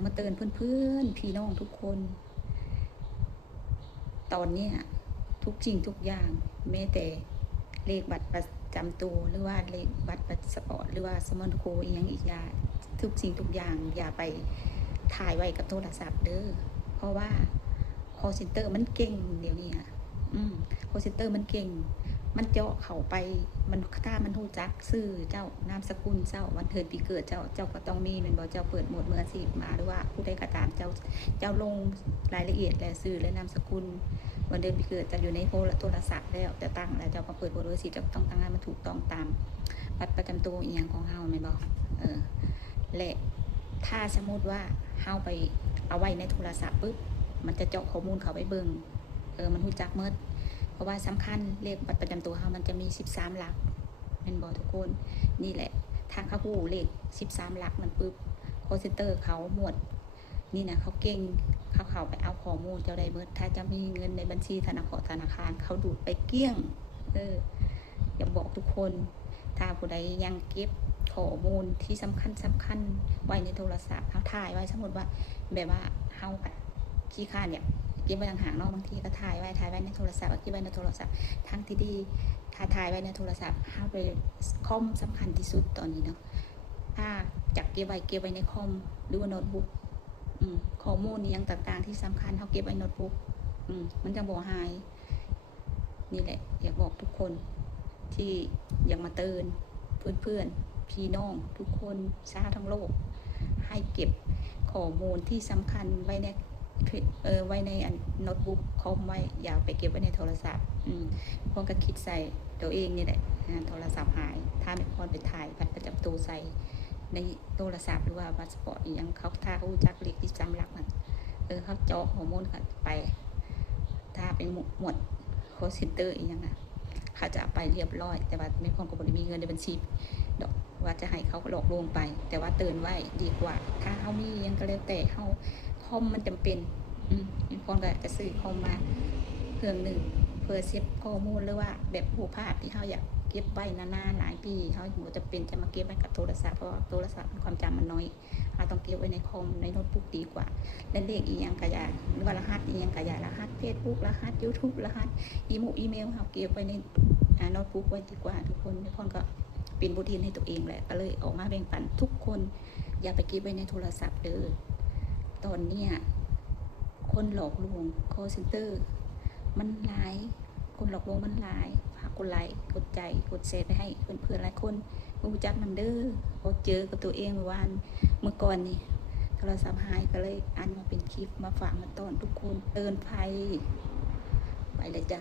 ากมาเตือนเพื่อนๆพี่น้องทุกคน ตอนเนี้ยทุกจริงทุกอย่างแม้แต่เลขบัตรประจำตัวหรือว่าเลขบัตรพาสปอร์ตหรือว่าสมรโคอีกอย่างอีกอย่างทุกสิ่งทุกอย่างอย่าไปถ่ายไว้กับโทรศัพท์เด้อเพราะว่า call center มันเก่งเดี๋ยวนี้call center มันเก่งมันเจาะเข้าไปมันถ้ามันรู้จักชื่อเจ้านามสกุลเจ้าวันเดือนปีเกิดเจ้าก็ต้องมีเป็นบอกเจ้าเปิดโหมดมืออาชีพมาหรือว่าผู้ใดก็ตามเจ้าลงรายละเอียดและชื่อและนามสกุลวันเดือนปีเกิดจะอยู่ในโทรศัพท์แล้วจะตั้งแล้วเจ้าก็เปิดโหมดมืออาชีพจะต้องตั้งให้มันถูกต้องตามบัตรประจำตัวอีกอย่างของเฮาไม่บอกและถ้าสมมติว่าเฮาไปเอาไว้ในโทรศัพท์ปุ๊บมันจะเจาะข้อมูลเขาไปเบิ่งมันรู้จักเมื่อเพราะว่าสำคัญเลขบัตรประจำตัวเขามันจะมี13หลักเป็นบอทุกคนนี่แหละถ้าเขาหูเลข13หลักมันปุ๊บโคเซนเตอร์เขาหมดนี่นะเขาเก่งเขาไปเอาข้อมูลเจ้าได้เมื่อถ้าจะมีเงินในบัญชีธนาคารเขาดูดไปเกลี้ยงอย่าบอกทุกคนถ้าผู้ใดยังเก็บข้อมูลที่สำคัญไว้ในโทรศัพท์เขาถ่ายไว้สมมติว่าแบบว่าเขาขี้ข้านเนี่ยเก็บไว้ต่างหากเนาะบางทีก็ถ่ายไว้ในโทรศัพท์เก็บไว้ในโทรศัพท์ทั้งที่ดีถ้าถ่ายไว้ในโทรศัพท์เข้าไปคอมสำคัญที่สุดตอนนี้เนาะถ้าจับเก็บไว้ในคอมหรือว่าโน้ตบุ๊กข้อมูลนี้ยังต่างๆที่สำคัญเขาเก็บไว้โน้ตบุ๊กมันจะบ่หายนี่แหละอยากบอกทุกคนที่อยากมาเตือนเพื่อนพี่น้องทุกคนชาวทั้งโลกให้เก็บข้อมูลที่สำคัญไว้ในไว้ในโน้ตบุ๊กคอมไว้อย่าไปเก็บไว้ในโทรศัพท์พวกก็คิดใส่ตัวเองนี่แหละโทรศัพท์หายถ้าไม่พอไปถ่ายบัตรประจำตัวใส่ในโทรศัพท์หรือว่าพาสปอร์ตอย่างเขาถ้าเขาจักเลขที่จำหลักมันเขาเจาะข้อมูลกันไปถ้าเป็นหมวดโคเซ็นเตอร์อีกอย่างเขาจะไปเรียบร้อยแต่ว่าไม่พอกับบริมีเงินในบัญชีดอกว่าจะให้เขาหลอกลวงไปแต่ว่าเตือนไว้ดีกว่าถ้าเขามียังก็แล้วแต่เขาคอมมันจำเป็นมีคนก็จะซื้อคอมมาเครื่องหนึ่งเพื่อเซฟข้อมูลหรือว่าแบบรูปภาพที่เขาอยากเก็บไว้นานๆหลายปีเขาจะเป็นจะมาเก็บไว้กับโทรศัพท์เพราะโทรศัพท์ความจำมันน้อยเราต้องเก็บไว้ในคอมในโน้ตบุ๊กดีกว่าและเลขอีกอย่างกระยาหรือว่ารหัสอีกอย่างกระยารหัสเฟซบุ๊กรหัสยูทูบรหัสอีเมลเขาเก็บไว้ในโน้ตบุ๊กไว้ดีกว่าทุกคนก็เป็นบทเรียนให้ตัวเองแหละก็เลยออกมาแบ่งปันทุกคนอย่าไปเก็บไว้ในโทรศัพท์เด้อตอนเนี้ยคนหลอกลวง call center มันหลายคนหลอกลวงมันหลายฝากกดไลค์กดใจกดแชร์ไปให้เพื่อนๆหลายคนรู้จักมันเด้อเขาเจอกับตัวเองเมื่อก่อนนี่โทรศัพท์หายก็เลยอันมาเป็นคลิปมาฝากมาต้อนทุกคนเตือนภัยไปเลยจ้ะ